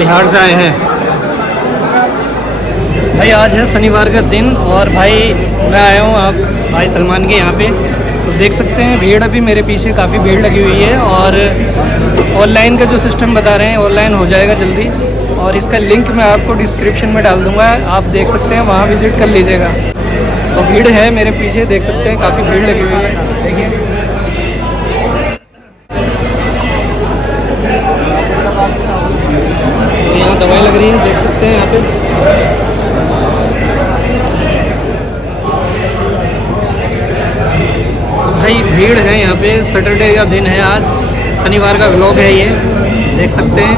बिहार से आए हैं। भाई आज है शनिवार का दिन और भाई मैं आया हूँ आप भाई सलमान के यहाँ पे। तो देख सकते हैं भीड़ अभी मेरे पीछे काफ़ी भीड़ लगी हुई है और ऑनलाइन का जो सिस्टम बता रहे हैं ऑनलाइन हो जाएगा जल्दी। और इसका लिंक मैं आपको डिस्क्रिप्शन में डाल दूँगा, आप देख सकते हैं, वहाँ विज़िट कर लीजिएगा। तो भीड़ है मेरे पीछे, देख सकते हैं काफ़ी भीड़ लगी हुई है। देखिए यहाँ दवाई लग रही है, देख सकते हैं यहाँ पे। भाई भीड़ है यहाँ पे, सैटरडे का दिन है आज, शनिवार का व्लॉग है ये, देख सकते हैं।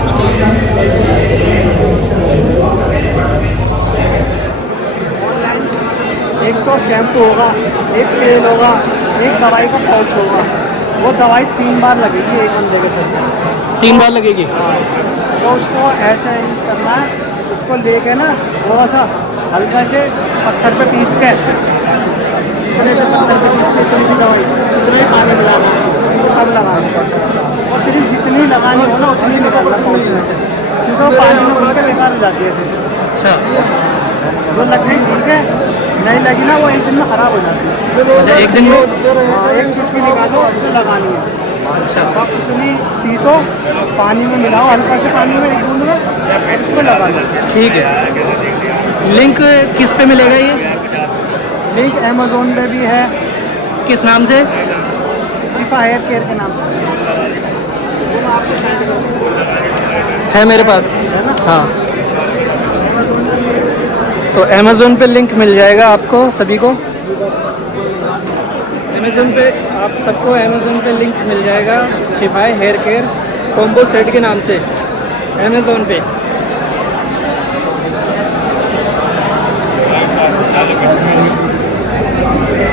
एक तो शैम्पू होगा, एक तेल होगा, एक दवाई का पाउच होगा। वो दवाई 3 बार लगेगी एक बंदे के सर में। 3 बार लगेगी? हाँ, तो उसको ऐसा यूज़ करना है, उसको लेके ना थोड़ा सा हल्का से पत्थर पे पीस के, इतने से पत्थर पे पीस के इतनी सी दवाई इतना ही पानी मिलाना, तब लगाना। और सिर्फ जितनी लगानी हो ना उतनी निकालना पहुँचने से, क्योंकि वो पानी में उड़ के बेकार हो जाती है फिर। अच्छा, जो लग गई ठीक है, नहीं लगी ना वो एक दिन में ख़राब हो जाती है। अच्छा एक दिन में? एक चुटकी निकालो तो लगानी है। अच्छा, आप इतनी पीसो, पानी में मिलाओ, हल्का से पानी में एक बूंद में, इसको लगा लो। ठीक है। लिंक किस पे मिलेगा ये? लिंक अमेज़ोन पे भी है। किस नाम से? शिफा हेयर केयर के नाम से। वो आपको सेंड करूँगा, है मेरे पास, है ना? हाँ। तो अमेज़ोन पे लिंक मिल जाएगा आपको सभी को। अमेज़ोन पे आप सबको अमेज़ोन पे लिंक मिल जाएगा शिफा हेयर केयर कॉम्बो सेट के नाम से अमेज़ोन पे।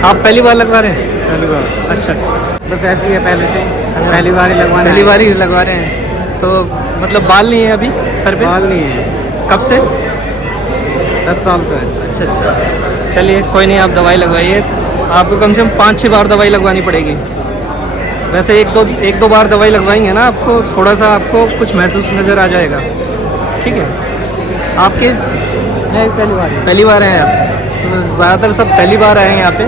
आप पहली बार लगवा रहे हैं? पहली बार। अच्छा अच्छा, बस ऐसे ही है पहले से, पहली बार ही लगवाना। पहली बार ही लगवा रहे हैं। तो मतलब बाल नहीं है अभी सर पे? बाल नहीं है। कब से? 10 साल से। अच्छा अच्छा, चलिए कोई नहीं, आप दवाई लगवाइए। आपको कम से कम 5-6 बार दवाई लगवानी पड़ेगी। वैसे एक दो बार दवाई लगवाएंगे ना आपको थोड़ा सा आपको कुछ महसूस नज़र आ जाएगा। ठीक है, आपके नहीं, पहली बार। पहली बार हैं आप? तो ज़्यादातर सब पहली बार आए हैं यहाँ पे,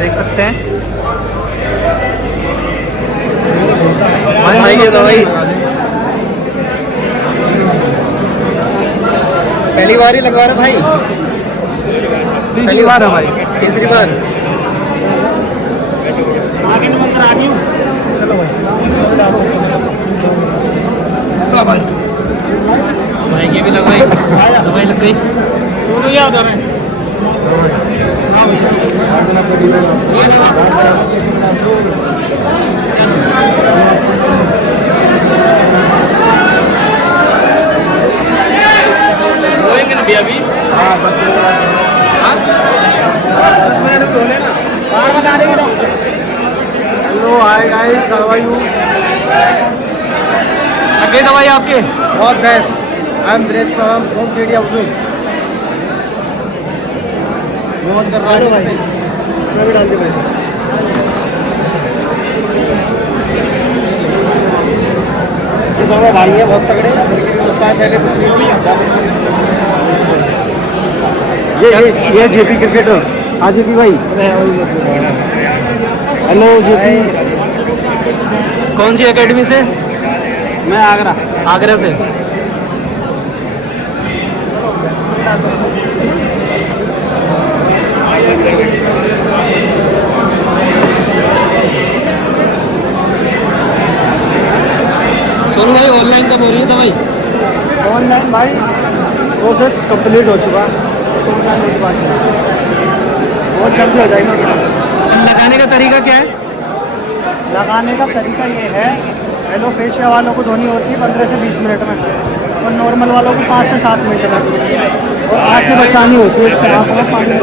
देख सकते हैं। भाई की दवाई पहली बार ही लगवा रहे भाई? पहली बार है भाई। तीसरी बार? आगे नंबर आ गई। चलो भाई, भाई ये भी लगवाई, दवाई लग गई। सोनू या उधर है। अभी हाँ, 10 मिनट में हो लेना। बाहर बता देंगे ना। Hello, hi guys, how are you? लग गई दवाई आपके? बहुत best. I am Dinesh from KD housing. मौज कर रहा है भाई, इसमें भी डाल दे भाई। ये दोनों भाई है बहुत तगड़े, उस टाइम पहले कुछ नहीं हुई। ये जेपी क्रिकेटर। हाँ जेपी भाई। Hello JP. कौन सी एकेडमी से? मैं आगरा। आगरा से। सोनू भाई ऑनलाइन कब हो रही है दवाई? ऑनलाइन भाई प्रोसेस कंप्लीट हो चुका, बहुत जल्दी हो जाएगी। लगाने का तरीका क्या है? लगाने का तरीका ये है, एलो फेशिया वालों को धोनी होती है 15 से 20 मिनट में, और नॉर्मल वालों को 5 से 7 मिनट में। और आँखें बचानी होती है, इससे आँखों में पानी।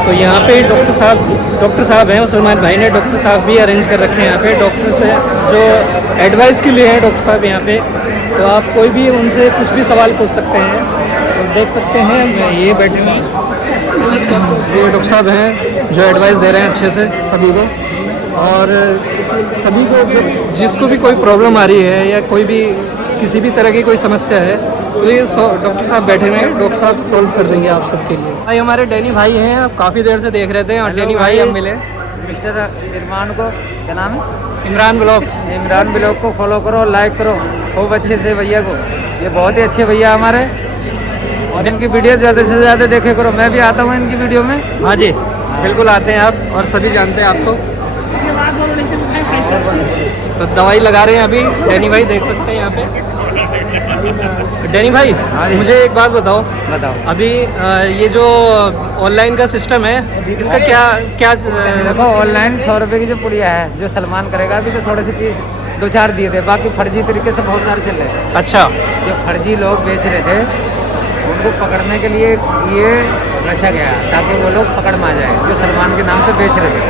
तो यहाँ पे डॉक्टर साहब हैं, सलमान भाई ने डॉक्टर साहब भी अरेंज कर रखे हैं यहाँ पे। डॉक्टर से जो एडवाइस के लिए हैं डॉक्टर साहब यहाँ पे, तो आप कोई भी उनसे कुछ भी सवाल पूछ सकते हैं। तो देख सकते हैं ये बैठे हैं, ये डॉक्टर साहब हैं जो एडवाइस दे रहे हैं अच्छे से सभी को। और सभी को जिसको भी कोई प्रॉब्लम आ रही है या कोई भी किसी भी तरह की कोई समस्या है, तो ये डॉक्टर साहब बैठे हुए हैं, डॉक्टर साहब सॉल्व कर देंगे आप सबके लिए। भाई हमारे डैनी भाई हैं, आप काफ़ी देर से देख रहे थे। और डैनी भाई हम मिले मिस्टर इरमान को, क्या नाम है, इमरान ब्लॉग्स। इमरान ब्लॉग को फॉलो करो, लाइक करो खूब अच्छे से भैया को। ये बहुत ही अच्छे भैया हमारे, और इनकी वीडियो ज़्यादा से ज़्यादा देखे करो। मैं भी आता हूँ इनकी वीडियो में। हाँ जी, बिल्कुल आते हैं आप, और सभी जानते हैं आपको। तो दवाई लगा रहे हैं अभी डैनी भाई, देख सकते हैं यहाँ पे। डैनी भाई मुझे एक बात बताओ अभी ये जो ऑनलाइन का सिस्टम है, इसका क्या देखो, ऑनलाइन 100 रुपये की जो पुड़िया है, जो सलमान करेगा, अभी तो थोड़े से पीस 2-4 दिए थे, बाकी फर्जी तरीके से बहुत सारे चल रहे हैं। अच्छा, जो फर्जी लोग बेच रहे थे उनको पकड़ने के लिए ये रचा गया, ताकि वो लोग पकड़ में आ जाए जो सलमान के नाम पे बेच रहे थे।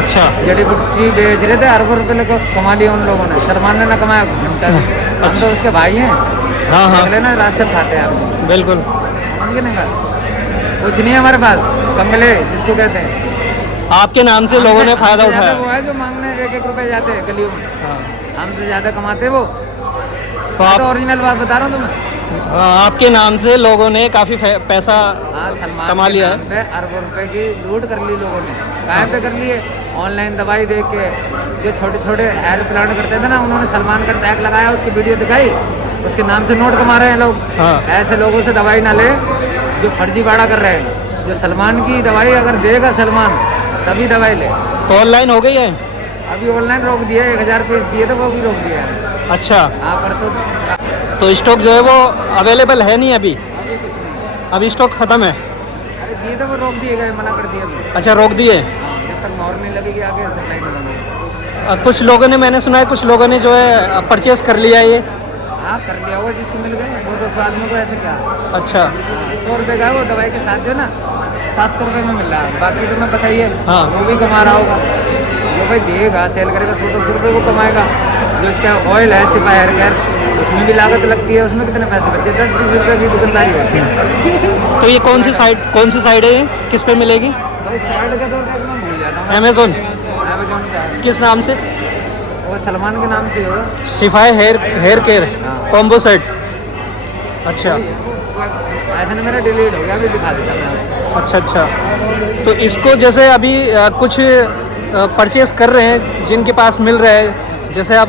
अच्छा, जड़ी बूटी बेच रहे थे, अरबों रुपए लेकर कमा लिया उन लोगों ने। सलमान ने ना कमाया झूठा भी। हम तो उसके भाई हैं। हाँ हाँ, कंगले ना राशन खाते हैं आप, बिल्कुल। समझ नहीं का कुछ नहीं है हमारे पास। कंगले जिसको कहते हैं, आपके नाम से लोगों ने फायदा ज़्यादा वो उठाया। है जो मांगने 1-1 रुपए जाते हैं गलियों में। हाँ। हमसे ज़्यादा कमाते वो। तो मैं तो आप ओरिजिनल बात बता रहा हूँ तुम्हें। आपके नाम से लोगों ने काफ़ी पैसा हाँ, सलमान कमा के लिया नाम पे अरबों रुपए की लूट कर ली लोगों ने। काहे पे कर लिए? ऑनलाइन दवाई देख के। जो छोटे छोटे हेयर प्लांट करते थे ना, उन्होंने सलमान का टैग लगाया, उसकी वीडियो दिखाई, उसके नाम से नोट कमा रहे हैं लोग। हाँ। ऐसे लोगों से दवाई ना ले जो फर्जीवाड़ा कर रहे हैं। जो सलमान की दवाई अगर देगा सलमान, तभी दवाई ले। तो ऑनलाइन हो गई है? अभी ऑनलाइन रोक दिया, 1000 पीस दिए थे, वो भी रोक दिया है। अच्छा, हाँ, परसों। तो स्टॉक जो है वो अवेलेबल है नहीं अभी? अभी कुछ नहीं। अभी स्टॉक ख़त्म है? अरे दिए थे, वो रोक दिए गए, मना कर दिया अभी। अच्छा, रोक दिए। हाँ, जब तक मोहर नहीं लगेगी आगे सप्लाई नहीं होगी। कुछ लोगों ने, मैंने सुना है कुछ लोगों ने जो है परचेस कर लिया है ये। हाँ, कर लिया होगा जिसको मिल गए। 100-200 आदमी को ऐसे क्या। अच्छा, 100 रुपये का है वो दवाई के साथ, जो ना 700 रुपये में मिल रहा है। बाकी तुम्हें पता ही है। हाँ। वो भी कमा रहा होगा। जो भाई देगा, सेल करेगा, 100-200 रुपये वो कमाएगा। जो इसका ऑयल है सिपा हेयर केयर, उसमें भी लागत लगती है। उसमें कितने पैसे बचे? 10-20 रुपये की दुकानदारी होती है। तो ये कौन सी साइड है ये? किस पे मिलेगी? भाई साइड का तो मैं भूल जाता हूँ। अमेज़न का है। किस नाम से? वो सलमान के नाम से ही होगा। शिफाए हेयर केयर हाँ। Combo set. अच्छा ऐसा नहीं, मेरा डिलीट हो गया, अभी दिखा देता मैं आपको। अच्छा अच्छा, तो इसको जैसे अभी कुछ परचेस कर रहे हैं जिनके पास मिल रहा है, जैसे आप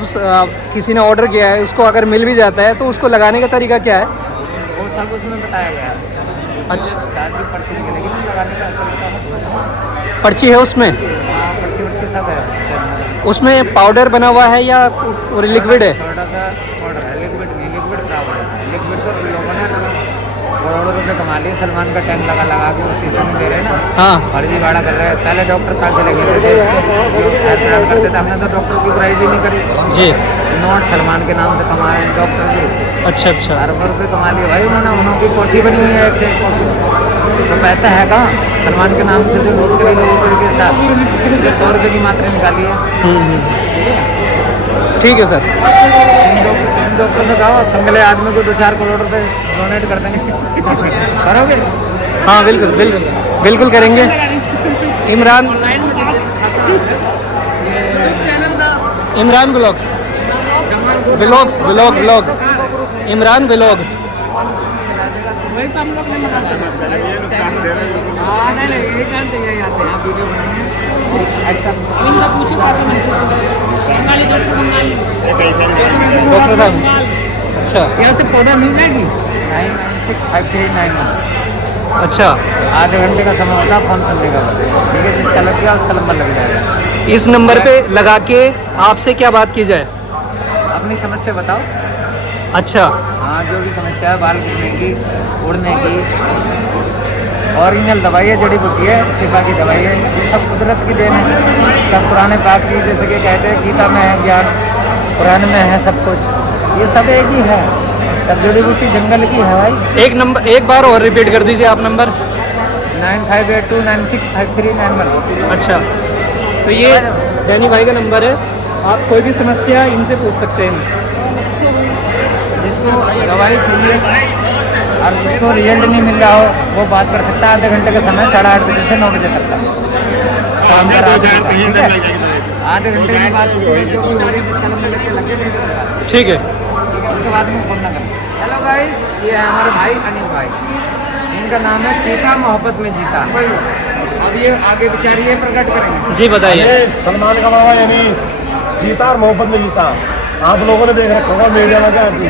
किसी ने ऑर्डर किया है, उसको अगर मिल भी जाता है, तो उसको लगाने का तरीका क्या है? वो सब उसमें बताया गया है। अच्छा, शादी पर्ची निकलेगी ना लगाने का तरीका। पर्ची है उसमें? हाँ, पर्ची सब है उसके अंदर। उसमें पाउडर बना हुआ है या लिक्विड है? छोटा सा पाउडर है, लिक्विड नहीं। लिक्विड खराब हो जाता है। लिक्विड तो लोगों ने करोड़ों रुपये कमा लिए। सलमान का टैंक लगा के वो शीशे में दे रहे हैं ना। हाँ। फर्जी भाड़ा कर रहे हैं। पहले डॉक्टर कहाँ चले गए थे देश के, जो हेयर प्लांट करते थे। हमने तो डॉक्टर की बुराई भी नहीं करी जी। नोट सलमान के नाम से कमा रहे हैं डॉक्टर भी। अच्छा अच्छा, अरबों रुपये कमा लिए भाई उन्होंने। उन्होंने की कोठी बनी हुई है एक से। तो पैसा है कहाँ? सलमान के नाम से जो लूट करी लोगों के साथ, जो 100 रुपये की मात्रा निकाली है। ठीक है सर। इन डॉक्टर से कहो कंगले आदमी को 2-4 करोड़ रुपए डोनेट कर देंगे। करोगे? हाँ बिल्कुल बिल्कुल बिल्कुल करेंगे। Imran blogs, vlog Imran vlog. वही तो हम लोग नहीं मानते। हाँ नहीं नहीं यही जानते हैं आते हैं वीडियो बनी है अच्छा इनका पूछो कैसे महसूस होता है बंगाली डॉक्टर बंगाली डॉक्टर साहब अच्छा यहाँ से पौधा मिल जाएगी 996539 अच्छा आधे घंटे का समय होता है फॉर्म सुनने का बस ठीक है जिसका लग गया उसका नंबर लग जाएगा इस नंबर पे लगा के आपसे क्या बात की जाए? अपनी समस्या बताओ अच्छा हाँ जो भी समस्या है बाल गिरने की उड़ने की ओरिजिनल दवाई है जड़ी बूटी है शिफा की दवाई है ये सब कुदरत की देन है सब पुराने पाक की जैसे कि कहते हैं गीता में है ज्ञान कुरान में है सब कुछ ये सब एक ही है सब जड़ी बूटी जंगल की है भाई एक बार और रिपीट कर दीजिए आप नंबर 9582965391 अच्छा तो ये डैनी भाई का नंबर है आप कोई भी समस्या इनसे पूछ सकते हैं जिसको दवाई चाहिए और जिसको रिजल्ट नहीं मिल रहा हो वो बात कर सकता है आधे घंटे का समय 8:30 बजे से 9 बजे तक का शाम का रात का, ठीक है? आधे घंटे के बाद जो भी हो रही है जिसका नंबर लेके लगे ठीक है उसके बाद में फोन ना करें हेलो गाइस ये है हमारे भाई अनीस भाई इनका नाम है चीता मोहब्बत में जीता अब ये आगे बेचारी ये प्रकट करेंगे जी बताइए सलमान का बाबा अनीस जीता और मोहब्बत में जीता आप लोगों ने देख रखा होगा मीडिया में क्या चीज है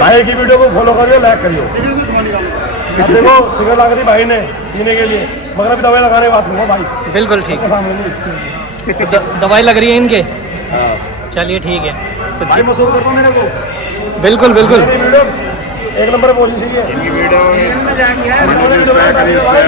भाई की वीडियो को फॉलो करियो लाइक करियो अब देखो सिगरेट लगा दी भाई ने पीने के लिए मगर अभी दवाई लगाने की बात करूँगा भाई बिल्कुल ठीक सबके सामने नहीं तो दवाई लग रही है इनके हाँ चलिए ठीक है तो भाई मशहूर करता मेरे को बिल्कुल बिल्कुल मेरी वीडियो एक नंबर पे पहुंचनी चाहिए में जाएंगे यार भाई